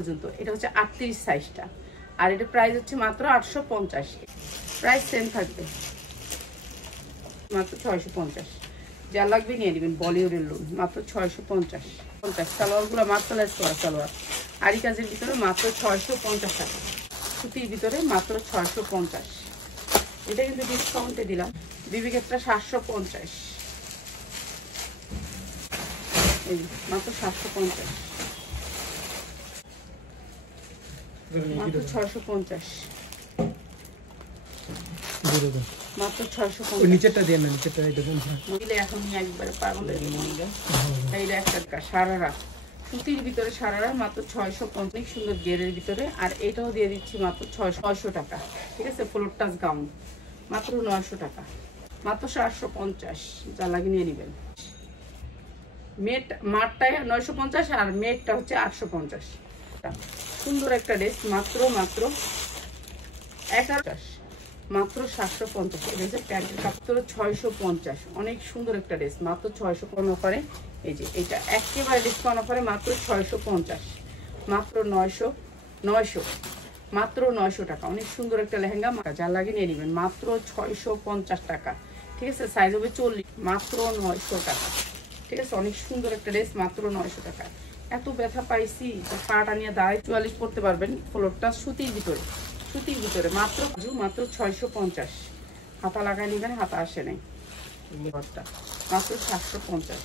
পর্যন্ত। এটা হচ্ছে 38 সাইজটা, আর এটা প্রাইস হচ্ছে মাত্র 850। প্রাইস সেম থাকবে, মাত্র 650। যা লাগবে নিয়ে নেবেন। বলিউডের লোন মাত্র 650। সালোয়ারগুলো মার্শালাইজ করা সালোয়ার, আরি কাজের ভিতরে মাত্র 650 টাকা। সুতির ভিতরে মাত্র 650। এটা কিন্তু ডিসকাউন্টে দিলাম। বিবিকেটটা 750, এই মাত্র 750, মাত্র 650, মাত্র 650। নিচেরটা দেন না, নিচেরটা দেখুন দিলে এখন একবারে পাগল হয়ে যাবে। এইটা একটা সারারা সুতির ভিতরে সারারা মাত্র 650, সুন্দর গেরের ভিতরে। আর এটাও দিয়ে দিচ্ছি মাত্র 600 টাকা। ঠিক আছে, ফ্লোর টাচ গাউন মাত্র 900 টাকা, মাত্র 750। যা লাগে নিয়ে নেবেন। মেট মাঠটায় 950 আর মেটটা হচ্ছে 850। সুন্দর একটা ড্রেস মাত্র 1050, মাত্র 750। এটা হচ্ছে প্যান্টের কাপড় 650। অনেক সুন্দর একটা ড্রেস মাত্র 650 অফারে। এই যে এটা একেবারে ডিসকাউন্ট অফারে মাত্র 650, মাত্র 900, মাত্র 900 টাকা। অনেক সুন্দর একটা লেহেঙ্গা, যা লাগে নিয়ে নেবেন মাত্র 650 টাকা। ঠিক আছে, সাইজ হবে 40, মাত্র 900 টাকা। ঠিক আছে, অনেক সুন্দর একটা ড্রেস মাত্র 900 টাকা। এত ব্যথা পাইছি, পাটা নিয়ে দাঁড়ায় 44 পড়তে পারবেন। ফ্লোরটা সুতির ভিতরে, সুতির ভিতরে মাত্র 650। হাতা লাগাই নেবেন, হাতা আসে নাই। মাত্র 750।